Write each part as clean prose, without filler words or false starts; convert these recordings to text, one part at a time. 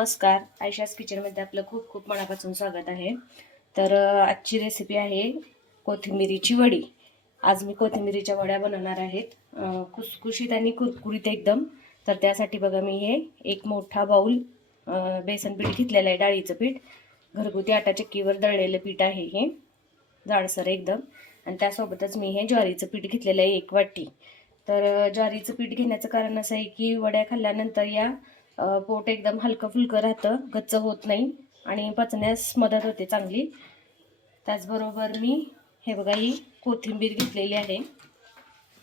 नमस्कार. आयशास किचनमध्ये आपलं खूप खूप मनापासून स्वागत आहे. तर आजची रेसिपी आहे कोथिंबिरीची वडी. आज मी कोथिंबिरीच्या वड्या बनवणार आहेत, खुसखुशीत आणि कुरकुरीत एकदम. तर त्यासाठी बघा मी हे एक मोठा बाऊल बेसन पीठ घेतलेलं आहे, डाळीचं पीठ. घरगुती आटा चक्कीवर दळलेलं पीठ आहे हे, जाडसर एकदम. आणि त्यासोबतच मी हे ज्वारीचं पीठ घेतलेलं आहे 1 वाटी. तर ज्वारीचं पीठ घेण्याचं कारण असं आहे की वड्या खाल्ल्यानंतर या पोट एकदम हलकं फुलकं राहतं, गच्च होत नाही आणि पचण्यास मदत होते चांगली. त्याचबरोबर मी हे बघा ही कोथिंबीर घेतलेली आहे,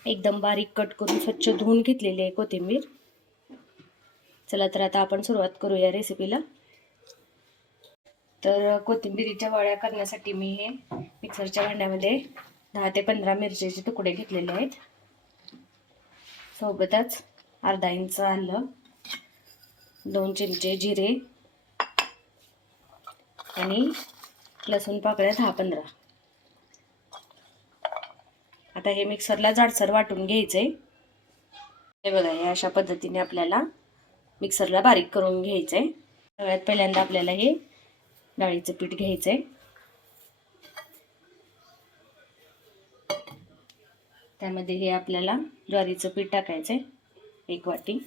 एकदम बारीक कट करून स्वच्छ धुवून घेतलेली आहे कोथिंबीर. चला तर आता आपण सुरुवात करूया रेसिपीला. तर कोथिंबीरीच्या वड्या करण्यासाठी मी हे मिक्सरच्या भांड्यामध्ये 10 ते 15 मिरचीचे तुकडे घेतलेले आहेत. सोबतच अर्धा इंच आलं, 2 चमचे जिरे आणि लसूण पाकळ्या 10-15. आता हे मिक्सरला जाडसर वाटून घ्यायचंय. हे बघा, हे अशा पद्धतीने आपल्याला मिक्सरला बारीक करून घ्यायचंय. सगळ्यात पहिल्यांदा आपल्याला हे डाळीचं पीठ घ्यायचंय. त्यामध्ये हे आपल्याला ज्वारीचं पीठ टाकायचंय 1 वाटी.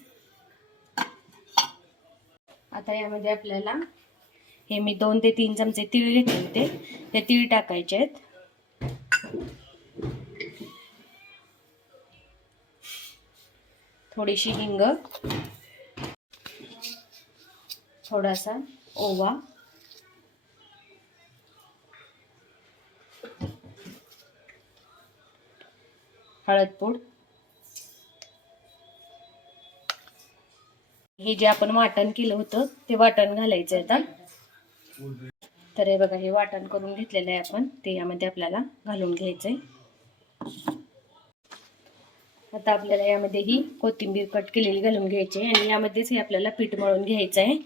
आता यामध्ये आपल्याला हे मी 2 ते 3 चमचे तीळ घेतले होते, ते तीळ टाकायचे आहेत. थोडीशी हिंग, थोडासा ओवा, हळदपूड. हे जे आपण वाटण केलं होतं ते वाटण घालायचं आता. तर हे बघा, हे वाटण करून घेतलेलं आहे आपण, ते यामध्ये आपल्याला घालून घ्यायचंय. आता आपल्याला यामध्ये ही कोथिंबीर कट केलेली घालून घ्यायची आणि यामध्येच हे आपल्याला पीठ मळून घ्यायचं आहे.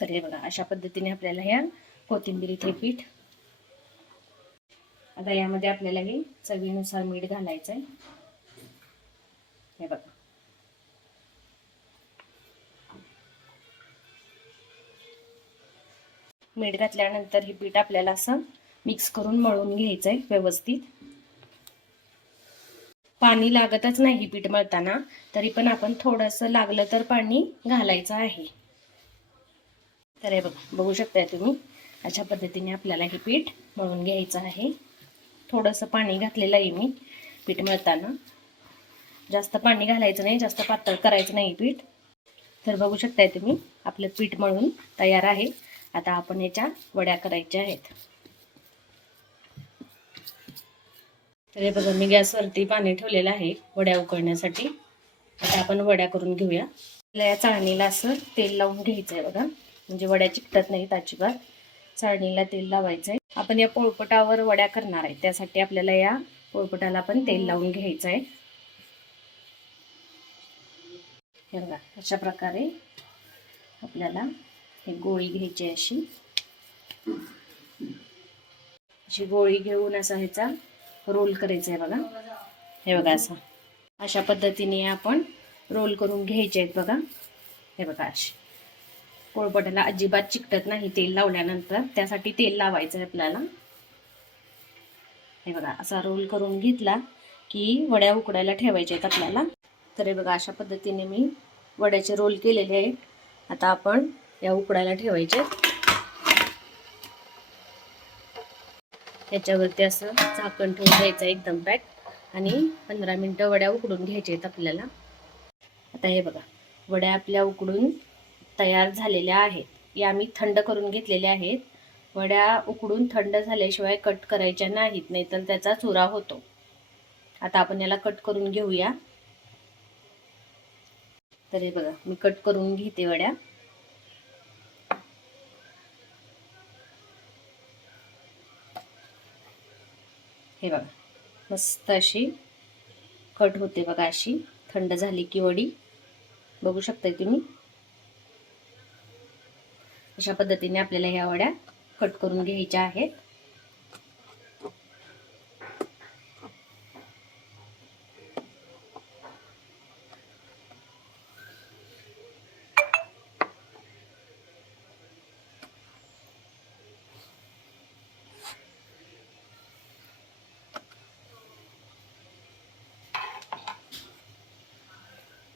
तर हे बघा, अशा पद्धतीने आपल्याला ह्या कोथिंबीरीत हे पीठ. आता यामध्ये आपल्याला हे चवीनुसार मीठ घालायचं आहे. हे बघा, मीठ घातल्यानंतर हे पीठ आपल्याला असं मिक्स करून मळून घ्यायचंय व्यवस्थित. पाणी लागतच नाही पीठ मळताना, तरी पण आपण थोडंसं लागलं तर पाणी घालायचं आहे. तर हे बघू शकताय तुम्ही, अशा पद्धतीने आपल्याला हे पीठ मळून घ्यायचं आहे. थोडंसं पाणी घातलेलं आहे मी पीठ मळताना, जास्त पाणी घालायचं नाही, जास्त पातळ करायचं नाही पीठ. तर बघू शकताय तुम्ही, आपलं पीठ मळून तयार आहे. आता आपण याच्या वड्या करायच्या आहेत. तर हे बघा, मी गॅसवरती पाणी ठेवलेलं आहे वड्या उकळण्यासाठी. आता आपण वड्या करून घेऊया. या चाळणीला असं तेल लावून घ्यायचं आहे बघा, म्हणजे वड्या चिकटत नाहीत अजिबात. चाळणीला तेल लावायचं आहे. आपण या पोळपटावर वड्या करणार आहे, त्यासाठी आपल्याला या पोळपटाला पण तेल लावून घ्यायचं आहे. हे बघा, अशा प्रकारे आपल्याला हे गोळी घ्यायची, अशी गोळी घेऊन असा ह्याचा रोल करायचा आहे बघा. हे बघा, अशा पद्धतीने आपण रोल करून घ्यायचे आहेत बघा. हे बघा, अशी पोळपटाला अजिबात चिकटत नाही तेल लावल्यानंतर, त्यासाठी तेल लावायचं आहे आपल्याला. हे बघा, असा रोल करून घेतला की वड्या उकडायला ठेवायच्या आहेत आपल्याला. तर हे बघा, अशा पद्धतीने मी वड्याचे रोल केलेले आहेत. आता आपण या उकडायला ठेवायचे. याच्यावरती असं झाकण ठेवून द्यायचं एकदम पॅक, आणि 15 मिनिटं वड्या उकडून घ्यायच्या आहेत आपल्याला. आता हे बघा, वड्या आपल्या उकडून तयार झालेल्या आहेत. या मी थंड करून घेतलेल्या आहेत. वड्या उकडून थंड झाल्याशिवाय कट करायच्या नाहीत, नाहीतर त्याचा चुरा होतो. आता आपण याला कट करून घेऊया. तर हे बघा, मी कट करून घेते वड्या. हे बघा, मस्त अशी कट होते बघा, अशी थंड झाली की वडी. बघू शकताय तुम्ही, अशा पद्धतीने आपल्याला ह्या वड्या कट करून घ्यायच्या आहेत.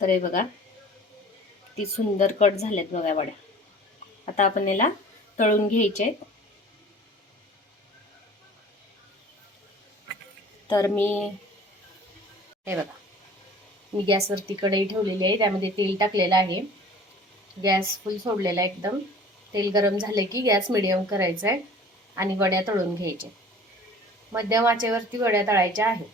तर हे बघा किती सुंदर कट झालेत बघा वड्या. आता आपण याला तळून घ्यायचे. तर मी हे बघा मी गॅसवरती कढई ठेवलेली आहे, त्यामध्ये तेल टाकलेलं आहे. गॅस फुल सोडलेला आहे एकदम. तेल गरम झाले की गॅस मिडियम करायचा आहे आणि वड्या तळून घ्यायच्या. मध्यम आचेवरती वड्या तळायच्या आहेत.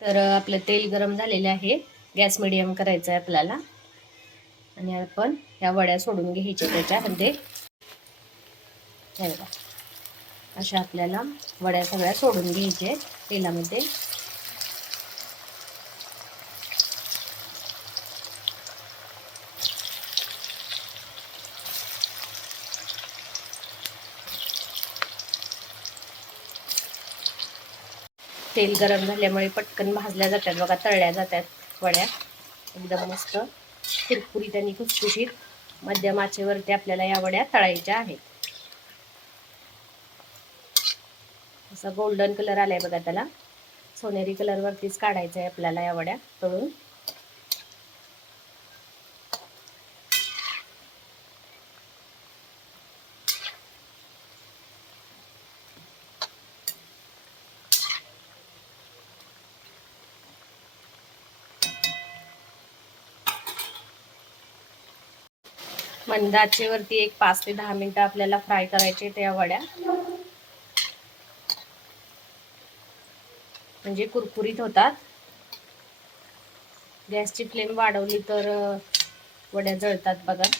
तर आपलं तेल गरम झालेलं आहे, गॅस मिडियम करायचा आहे आपल्याला आणि आपण ह्या वड्या सोडून घ्यायच्या त्याच्यामध्ये. हे बघा अशा आपल्याला वड्या सगळ्या सोडून घ्यायच्या तेलामध्ये. तेल गरम झाल्यामुळे पटकन भाजल्या जातात बघा, तळल्या जातात वड्या एकदम मस्त कुरकुरीत आणि खुसखुशीत. मध्यम आचेवरती आपल्याला या वड्या तळायच्या आहेत. असा गोल्डन कलर आलाय बघा त्याला, सोनेरी कलर वरतीच काढायचा आहे आपल्याला या वड्या तळून. मंद आचेवरती एक 5 ते 10 मिनिटं आपल्याला फ्राय करायचे त्या वड्या, म्हणजे कुरकुरीत होतात. गॅसची फ्लेम वाढवली तर वड्या जळतात बघा,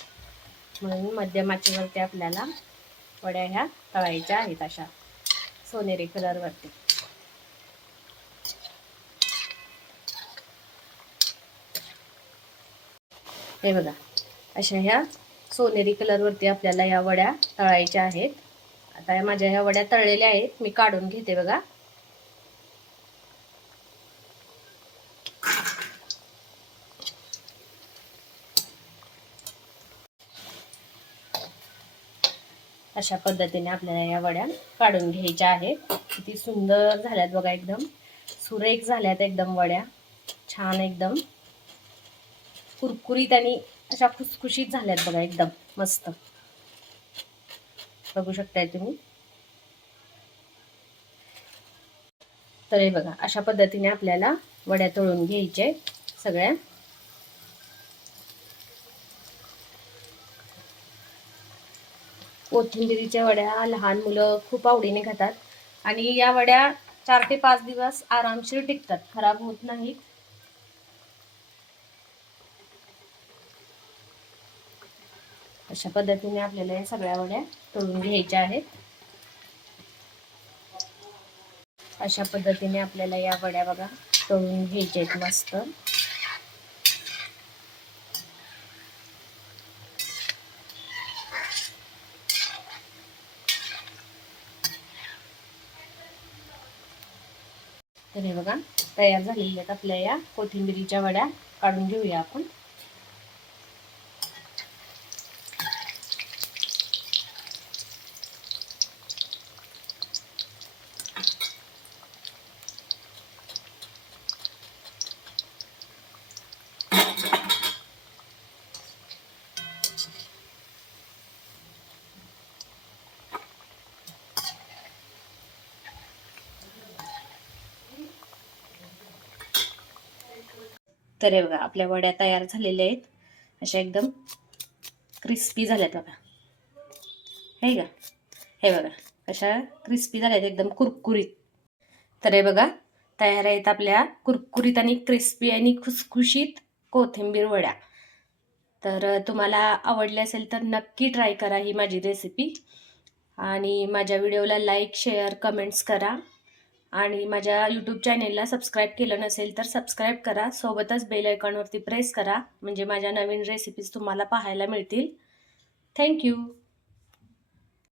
म्हणून मध्यम आचेवरती आपल्याला वड्या ह्या तळायच्या आहेत अशा सोनेरी कलरवरती. हे बघा अशा ह्या सोनेरी कलरवरती आपल्याला या वड्या तळायच्या आहेत. आता माझ्या ह्या वड्या तळलेल्या आहेत, मी काढून घेते बघा. अशा पद्धतीने आपल्याला या वड्या काढून घ्यायच्या आहेत. किती सुंदर झाल्यात बघा, एकदम सुरेख झाल्यात एकदम वड्या, छान एकदम कुरकुरीत आणि अशा खुसखुशीत झाल्यात बघा, एकदम मस्त. बघू शकताय तुम्ही. तर हे बघा अशा पद्धतीने आपल्याला वड्या तळून घ्यायचे सगळ्या. कोथिंबिरीच्या वड्या लहान मुलं खूप आवडीने खातात आणि या वड्या 4 ते 5 दिवस आरामशीर टिकतात, खराब होत नाहीत. अशा पद्धतीने आपल्याला या सगळ्या वड्या तळून घ्यायच्या आहेत. अशा पद्धतीने आपल्याला या वड्या बघा तळून घ्यायच्या आहेत मस्त. तर हे बघा तयार झालेल्या आहेत आपल्या या कोथिंबिरीच्या वड्या. काढून घेऊया आपण. तर हे बघा आपल्या वड्या तयार झालेल्या आहेत, अशा एकदम क्रिस्पी झाल्यात बघा. हे का, हे बघा कशा क्रिस्पी झाल्यात एकदम कुरकुरीत. तर हे बघा तयार आहेत आपल्या कुरकुरीत आणि क्रिस्पी आणि खुसखुशीत कोथिंबीर वड्या. तर तुम्हाला आवडले असेल तर नक्की ट्राय करा ही माझी रेसिपी आणि माझ्या व्हिडिओला लाईक, शेअर, कमेंट्स करा आणि माझ्या यूट्यूब चॅनेलला सबस्क्राईब केलं नसेल तर सबस्क्राईब करा. सोबतच बेल आयकॉनवरती प्रेस करा, म्हणजे माझ्या नवीन रेसिपीज तुम्हाला पाहायला मिळतील. थँक्यू.